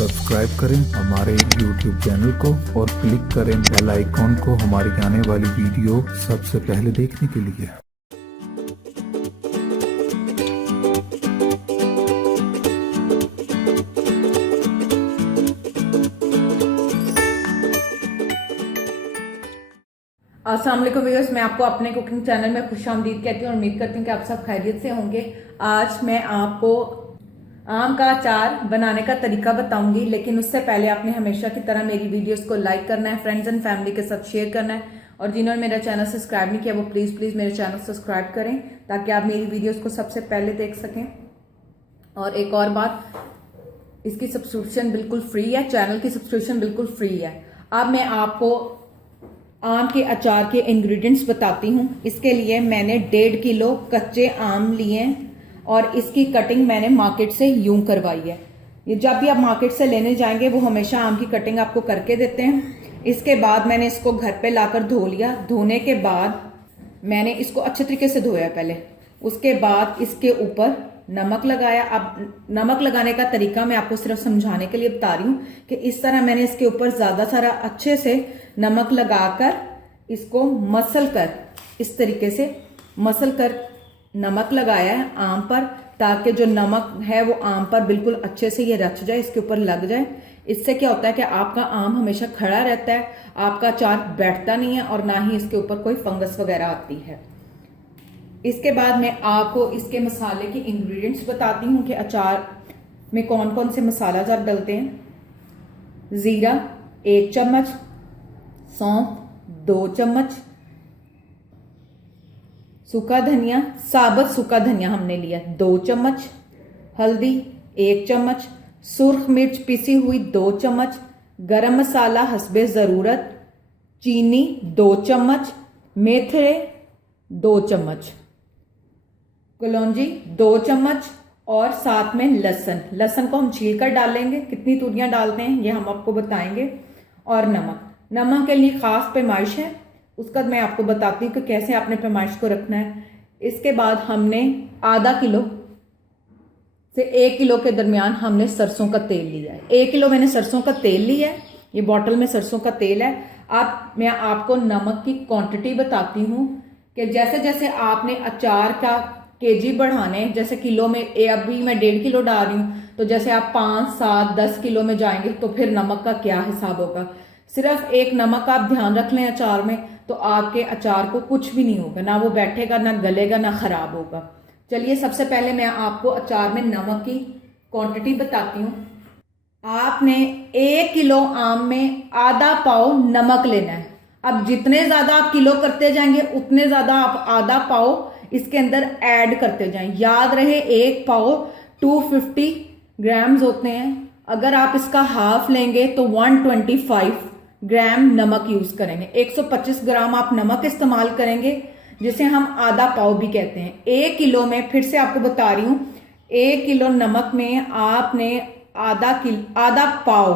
Subscribe करें हमारे YouTube channel को और क्लिक करें बेल आइकॉन को हमारी आने वाली वीडियो सबसे पहले देखने के लिए। अस्सलाम वालेकुम व्यूअर्स, मैं आपको अपने कुकिंग चैनल में खुशामदीद कहती हूँ और उम्मीद करती हूँ कि आप सब खैरियत से होंगे। आज मैं आपको आम का अचार बनाने का तरीका बताऊंगी, लेकिन उससे पहले आपने हमेशा की तरह मेरी वीडियोस को लाइक करना है, फ्रेंड्स एंड फैमिली के साथ शेयर करना है, और जिन्होंने मेरा चैनल सब्सक्राइब नहीं किया वो प्लीज मेरे चैनल सब्सक्राइब करें ताकि आप मेरी वीडियोस को सबसे पहले देख सकें। और एक और बात, इसकी सब्सक्रिप्शन बिल्कुल फ्री है, चैनल की सब्सक्रिप्शन बिल्कुल फ्री है। अब मैं आपको आम के अचार के इंग्रेडिएंट्स बताती हूँ। इसके लिए मैंने 1.5 किलो कच्चे आम लिए और इसकी कटिंग मैंने मार्केट से यूं करवाई है। ये जब भी आप मार्केट से लेने जाएंगे वो हमेशा आम की कटिंग आपको करके देते हैं। इसके बाद मैंने इसको घर पे लाकर धो लिया। धोने के बाद मैंने इसको अच्छे तरीके से धोया पहले, उसके बाद इसके ऊपर नमक लगाया। अब नमक लगाने का तरीका मैं आपको सिर्फ समझाने के लिए बता रही हूँ कि इस तरह मैंने इसके ऊपर ज्यादा सारा अच्छे से नमक लगाकर इसको मसल कर, इस तरीके से मसल कर नमक लगाया है आम पर, ताकि जो नमक है वो आम पर बिल्कुल अच्छे से ये रच जाए, इसके ऊपर लग जाए। इससे क्या होता है कि आपका आम हमेशा खड़ा रहता है, आपका अचार बैठता नहीं है और ना ही इसके ऊपर कोई फंगस वगैरह आती है। इसके बाद मैं आपको इसके मसाले के इंग्रेडिएंट्स बताती हूँ कि अचार में कौन कौन से मसाला जार डलते हैं। जीरा 1 चम्मच, सौंफ 2 चम्मच, सूखा धनिया, साबुत सूखा धनिया हमने लिया 2 चम्मच, हल्दी 1 चम्मच, सुर्ख मिर्च पिसी हुई 2 चम्मच, गरम मसाला हस्बे ज़रूरत, चीनी 2 चम्मच, मेथरे 2 चम्मच, कलौंजी 2 चम्मच, और साथ में लहसुन को हम छील कर डालेंगे। कितनी तुरियां डालते हैं ये हम आपको बताएंगे। और नमक के लिए खास पैमाइश है, उसका मैं आपको बताती हूँ कि कैसे आपने पैमाइश को रखना है। इसके बाद हमने आधा किलो से 1 किलो के दरमियान हमने सरसों का तेल लिया है। 1 किलो मैंने सरसों का तेल लिया है, ये बॉटल में सरसों का तेल है। अब मैं आपको नमक की क्वांटिटी बताती हूँ कि जैसे जैसे आपने अचार का केजी बढ़ाने, जैसे किलो में अभी मैं 1.5 किलो डाल रही हूँ, तो जैसे आप 5, 7, 10 किलो में जाएंगे तो फिर नमक का क्या हिसाब होगा। सिर्फ एक नमक आप ध्यान रख लें अचार में, तो आपके अचार को कुछ भी नहीं होगा, ना वो बैठेगा, ना गलेगा, ना खराब होगा। चलिए सबसे पहले मैं आपको अचार में नमक की क्वांटिटी बताती हूँ। आपने 1 किलो आम में आधा पाव नमक लेना है। अब जितने ज्यादा आप किलो करते जाएंगे उतने ज्यादा आप आधा पाव इसके अंदर ऐड करते जाएं। याद रहे 1 पाव 250 ग्राम्स होते हैं। अगर आप इसका हाफ लेंगे तो 125 ग्राम नमक यूज करेंगे। 125 ग्राम आप नमक इस्तेमाल करेंगे, जिसे हम आधा पाव भी कहते हैं। 1 किलो में, फिर से आपको बता रही हूं, 1 किलो नमक में आपने आधा पाव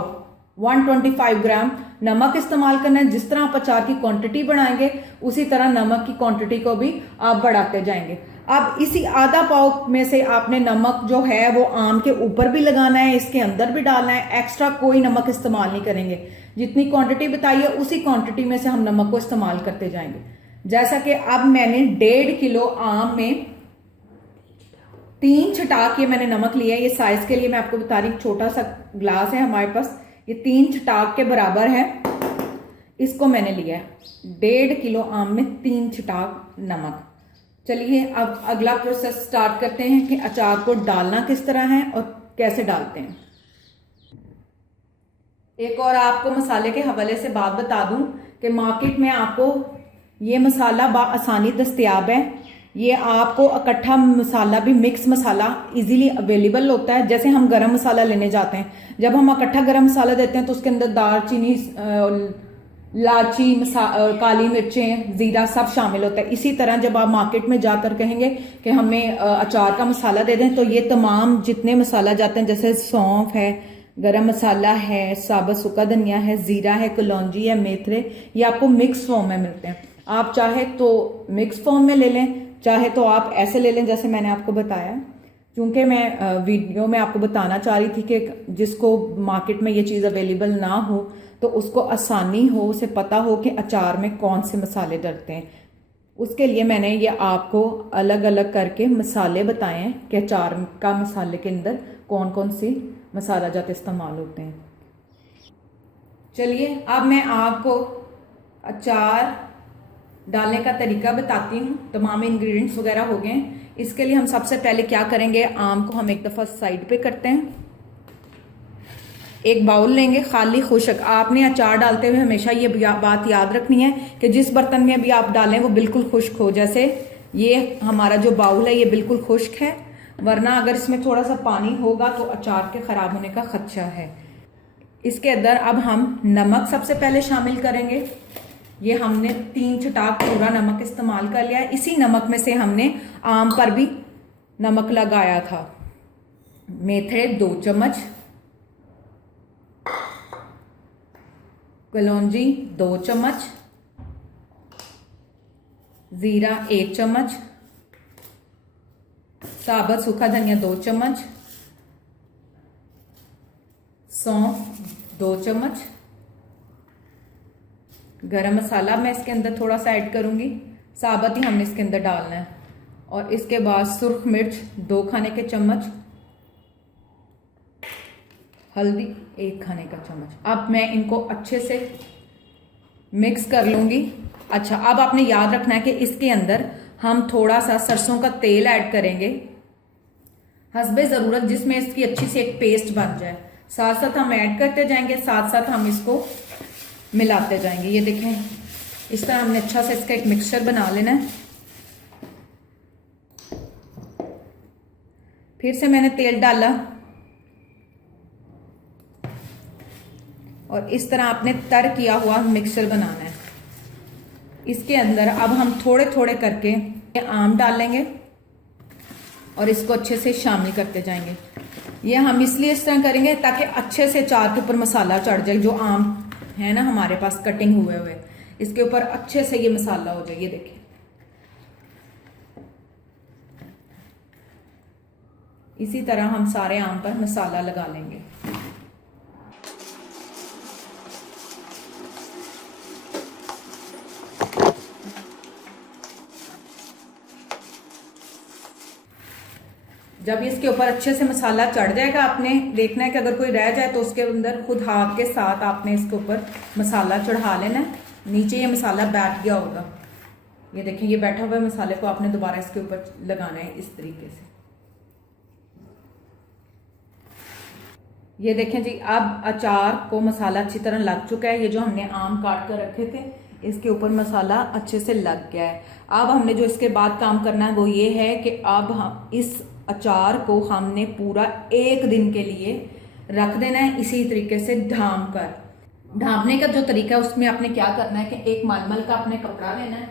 125 ग्राम नमक इस्तेमाल करना है। जिस तरह आप अचार की क्वांटिटी बढ़ाएंगे उसी तरह नमक की क्वांटिटी को भी आप बढ़ाते जाएंगे। अब इसी आधा पाव में से आपने नमक जो है वो आम के ऊपर भी लगाना है, इसके अंदर भी डालना है। एक्स्ट्रा कोई नमक इस्तेमाल नहीं करेंगे। जितनी क्वांटिटी बताई है उसी क्वांटिटी में से हम नमक को इस्तेमाल करते जाएंगे। जैसा कि अब मैंने 1.5 किलो आम में 3 छटाक ये मैंने नमक लिया है। ये साइज के लिए मैं आपको बता रही हूँ, छोटा सा ग्लास है हमारे पास, ये 3 छटाक के बराबर है। इसको मैंने लिया है। 1.5 किलो आम में 3 छटाक नमक। चलिए अब अगला प्रोसेस स्टार्ट करते हैं कि अचार को डालना किस तरह है और कैसे डालते हैं। एक और आपको मसाले के हवाले से बात बता दूं कि मार्केट में आपको ये मसाला आसानी दस्तयाब है। ये आपको इकट्ठा मसाला भी, मिक्स मसाला इजीली अवेलेबल होता है। जैसे हम गरम मसाला लेने जाते हैं, जब हम इकट्ठा गरम मसाला देते हैं तो उसके अंदर दालचीनी, लाची, काली मिर्चें, जीरा सब शामिल होता है। इसी तरह जब आप मार्केट में जाकर कहेंगे कि हमें अचार का मसाला दे दें, तो ये तमाम जितने मसाला जाते हैं, जैसे सौंफ है, गरम मसाला है, साबुत सूखा धनिया है, जीरा है, कलौंजी है, मेथरे, ये आपको मिक्स फॉर्म में मिलते हैं। आप चाहे तो मिक्स फॉर्म में ले लें, चाहे तो आप ऐसे ले लें जैसे मैंने आपको बताया। चूंकि मैं वीडियो में आपको बताना चाह रही थी कि जिसको मार्केट में ये चीज़ अवेलेबल ना हो तो उसको आसानी हो, उसे पता हो कि अचार में कौन से मसाले डलते हैं, उसके लिए मैंने ये आपको अलग अलग करके मसाले बताए हैं कि अचार का मसाले के अंदर कौन कौन सी मसाला जात इस्तेमाल होते हैं। चलिए अब मैं आपको अचार डालने का तरीका बताती हूँ। तमाम इंग्रेडिएंट्स वगैरह हो गए। इसके लिए हम सबसे पहले क्या करेंगे, आम को हम एक दफ़ा साइड पे करते हैं। एक बाउल लेंगे खाली खुश्क। आपने अचार डालते हुए हमेशा ये बात याद रखनी है कि जिस बर्तन में भी आप डालें वो बिल्कुल खुश्क हो। जैसे ये हमारा जो बाउल है ये बिल्कुल खुश्क है, वरना अगर इसमें थोड़ा सा पानी होगा तो अचार के ख़राब होने का खदशा है। इसके अंदर अब हम नमक सबसे पहले शामिल करेंगे। ये हमने 3 छटाक पूरा नमक इस्तेमाल कर लिया है। इसी नमक में से हमने आम पर भी नमक लगाया था। मेथरे 2 चम्मच, कलौंजी 2 चम्मच, जीरा 1 चम्मच, साबुत सूखा धनिया 2 चम्मच, सौंफ 2 चम्मच, गरम मसाला मैं इसके अंदर थोड़ा सा ऐड करूंगी, साबुत ही हमने इसके अंदर डालना है। और इसके बाद सुर्ख मिर्च 2 खाने के चम्मच, हल्दी 1 खाने का चम्मच। अब मैं इनको अच्छे से मिक्स कर लूंगी। अच्छा, अब आपने याद रखना है कि इसके अंदर हम थोड़ा सा सरसों का तेल ऐड करेंगे हस्बे ज़रूरत, जिसमें इसकी अच्छी सी एक पेस्ट बन जाए। साथ साथ हम ऐड करते जाएंगे, साथ साथ हम इसको मिलाते जाएंगे। ये देखें, इस तरह हमने अच्छा से इसका एक मिक्सचर बना लेना है। फिर से मैंने तेल डाला और इस तरह आपने तर किया हुआ मिक्सचर बनाना है। इसके अंदर अब हम थोड़े थोड़े करके आम डालेंगे और इसको अच्छे से शामिल करते जाएंगे। ये हम इसलिए इस तरह करेंगे ताकि अच्छे से अचार के ऊपर मसाला चढ़ जाए। जो आम है ना हमारे पास कटिंग हुए हुए, इसके ऊपर अच्छे से ये मसाला हो जाए। ये देखिए, इसी तरह हम सारे आम पर मसाला लगा लेंगे। जब इसके ऊपर अच्छे से मसाला चढ़ जाएगा, आपने देखना है कि अगर कोई रह जाए तो उसके अंदर खुद हाथ के साथ आपने इसके ऊपर मसाला चढ़ा लेना है। नीचे ये मसाला बैठ गया होगा, ये देखिए, ये बैठा हुआ मसाले को आपने दोबारा इसके ऊपर लगाना है इस तरीके से। ये देखें जी, अब अचार को मसाला अच्छी तरह लग चुका है। ये जो हमने आम काट कर रखे थे इसके ऊपर मसाला अच्छे से लग गया है। अब हमने जो इसके बाद काम करना है वो ये है कि अब हम इस अचार को हमने पूरा 1 दिन के लिए रख देना है, इसी तरीके से ढांप कर। ढांपने का जो तरीका है उसमें आपने क्या करना है कि एक मलमल का आपने कपड़ा लेना है।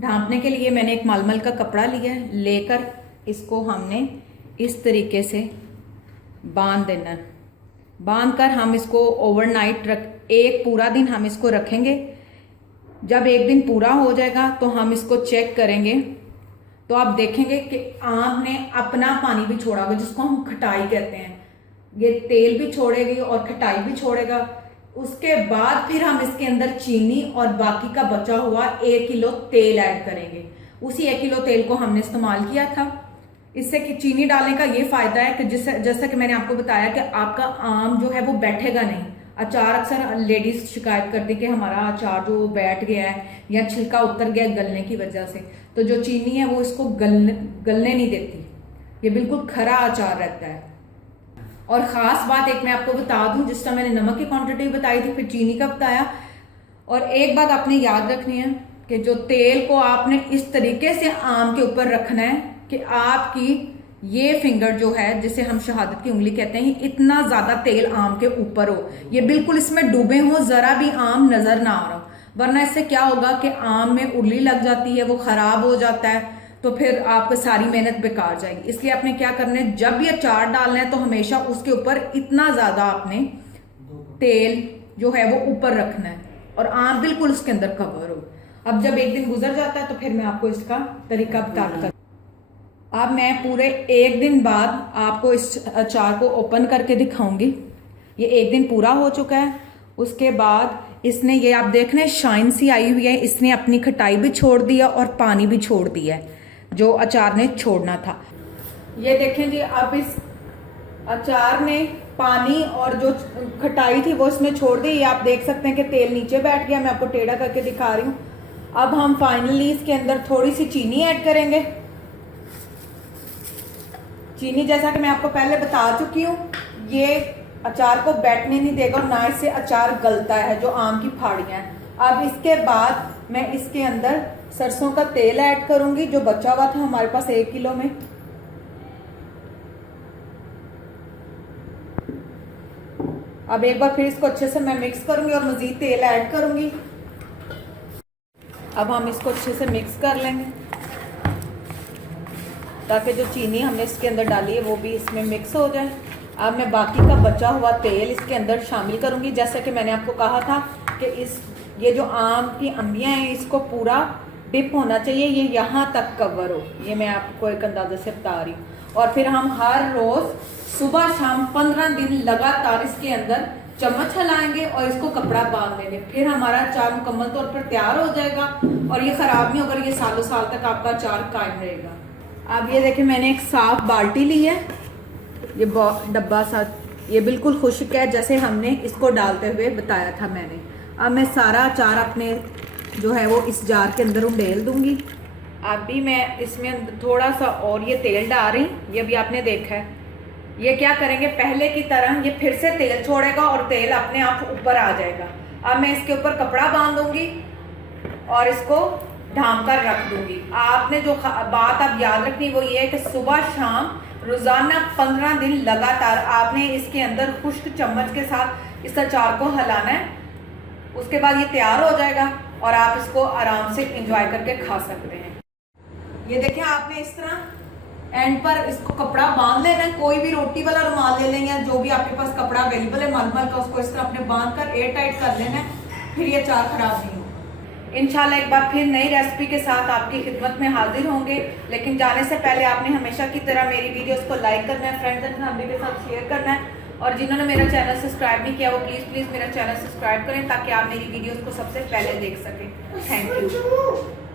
ढांपने के लिए मैंने एक मलमल का कपड़ा लिया है, लेकर इसको हमने इस तरीके से बांध देना है। बांध कर हम इसको ओवरनाइट एक पूरा दिन हम इसको रखेंगे। जब 1 दिन पूरा हो जाएगा तो हम इसको चेक करेंगे तो आप देखेंगे कि आम ने अपना पानी भी छोड़ा होगा, जिसको हम खटाई कहते हैं। ये तेल भी छोड़ेगी और खटाई भी छोड़ेगा। उसके बाद फिर हम इसके अंदर चीनी और बाकी का बचा हुआ 1 किलो तेल ऐड करेंगे। उसी 1 किलो तेल को हमने इस्तेमाल किया था। इससे कि चीनी डालने का ये फायदा है कि जैसा कि मैंने आपको बताया कि आपका आम जो है वो बैठेगा नहीं। अचार अक्सर लेडीज शिकायत करती कि हमारा अचार जो बैठ गया है या छिलका उतर गया गलने की वजह से, तो जो चीनी है वो इसको गलने नहीं देती। ये बिल्कुल खरा अचार रहता है। और ख़ास बात एक मैं आपको बता दूं, जिस तरह मैंने नमक की क्वांटिटी बताई थी, फिर चीनी का बताया। और एक बात आपने याद रखनी है कि जो तेल को आपने इस तरीके से आम के ऊपर रखना है कि आपकी ये फिंगर जो है, जिसे हम शहादत की उंगली कहते हैं, इतना ज़्यादा तेल आम के ऊपर हो, ये बिल्कुल इसमें डूबे हो, ज़रा भी आम नज़र ना आ रहा हो। वरना इससे क्या होगा कि आम में उर्ली लग जाती है, वो ख़राब हो जाता है, तो फिर आपकी सारी मेहनत बेकार जाएगी। इसलिए आपने क्या करना है, जब भी अचार डालना है तो हमेशा उसके ऊपर इतना ज़्यादा आपने तेल जो है वो ऊपर रखना है और आम बिल्कुल उसके अंदर कवर हो। अब जब 1 दिन गुजर जाता है तो फिर मैं आपको इसका तरीका बताता हूँ। अब मैं पूरे एक दिन बाद आपको इस अचार को ओपन करके दिखाऊंगी। ये एक दिन पूरा हो चुका है। उसके बाद इसने, ये आप देख रहे हैं शाइन सी आई हुई है, इसने अपनी खटाई भी छोड़ दिया और पानी भी छोड़ दिया है जो अचार ने छोड़ना था। ये देखें जी, अब इस अचार ने पानी और जो खटाई थी वो इसमें छोड़ दी। ये आप देख सकते हैं कि तेल नीचे बैठ गया। मैं आपको टेढ़ा करके दिखा रही हूँ। अब हम फाइनली इसके अंदर थोड़ी सी चीनी ऐड करेंगे। चीनी जैसा कि मैं आपको पहले बता चुकी हूँ, ये अचार को बैठने नहीं देगा और ना इससे अचार गलता है जो आम की फाड़ियाँ हैं। अब इसके बाद मैं इसके अंदर सरसों का तेल ऐड करूंगी जो बचा हुआ था हमारे पास 1 किलो में। अब एक बार फिर इसको अच्छे से मैं मिक्स करूंगी और मजीद तेल ऐड करूंगी। अब हम इसको अच्छे से मिक्स कर लेंगे ताकि जो चीनी हमने इसके अंदर डाली है वो भी इसमें मिक्स हो जाए। अब मैं बाकी का बचा हुआ तेल इसके अंदर शामिल करूंगी। जैसे कि मैंने आपको कहा था कि ये जो आम की अंबियां हैं इसको पूरा डिप होना चाहिए, ये यहाँ तक कवर हो। ये मैं आपको एक अंदाजे से बता रही हूँ। और फिर हम हर रोज सुबह शाम 15 दिन लगातार इसके अंदर चम्मच हिलाएंगे और इसको कपड़ा बांध लेंगे। फिर हमारा अचार मुकम्मल तौर पर तैयार हो जाएगा और ये खराब नहीं होगा। ये सालों साल तक आपका अचार कायम रहेगा। अब ये देखिए, मैंने एक साफ बाल्टी ली है। ये डब्बा सा, ये बिल्कुल खुश्क है जैसे हमने इसको डालते हुए बताया था मैंने। अब मैं सारा अचार अपने जो है वो इस जार के अंदर उंडेल दूंगी। अभी मैं इसमें थोड़ा सा और ये तेल डाल रही, ये भी आपने देखा है। ये क्या करेंगे, पहले की तरह ये फिर से तेल छोड़ेगा और तेल अपने आप ऊपर आ जाएगा। अब मैं इसके ऊपर कपड़ा बांध दूंगी और इसको ढांक कर रख दूंगी। आपने जो बात अब याद रखनी वो ये है कि सुबह शाम रोजाना 15 दिन लगातार आपने इसके अंदर खुश्क चम्मच के साथ इस अचार को हिलाना है। उसके बाद ये तैयार हो जाएगा और आप इसको आराम से एंजॉय करके खा सकते हैं। ये देखिए, आपने इस तरह एंड पर इसको कपड़ा बांध लेना है। कोई भी रोटी वाला रुमाल ले लेंगे, जो भी आपके पास कपड़ा अवेलेबल है मलमल का, उसको इस तरह अपने बांध कर एयर टाइट कर लेना है। फिर ये अचार खराब नहीं होगा। इंशाल्लाह एक बार फिर नई रेसिपी के साथ आपकी खिदमत में हाजिर होंगे। लेकिन जाने से पहले आपने हमेशा की तरह मेरी वीडियोस को लाइक करना है, फ्रेंड्स एंड फैमिली के साथ शेयर करना है और जिन्होंने मेरा चैनल सब्सक्राइब नहीं किया वो प्लीज़ मेरा चैनल सब्सक्राइब करें ताकि आप मेरी वीडियोस को सबसे पहले देख सकें। Thank you.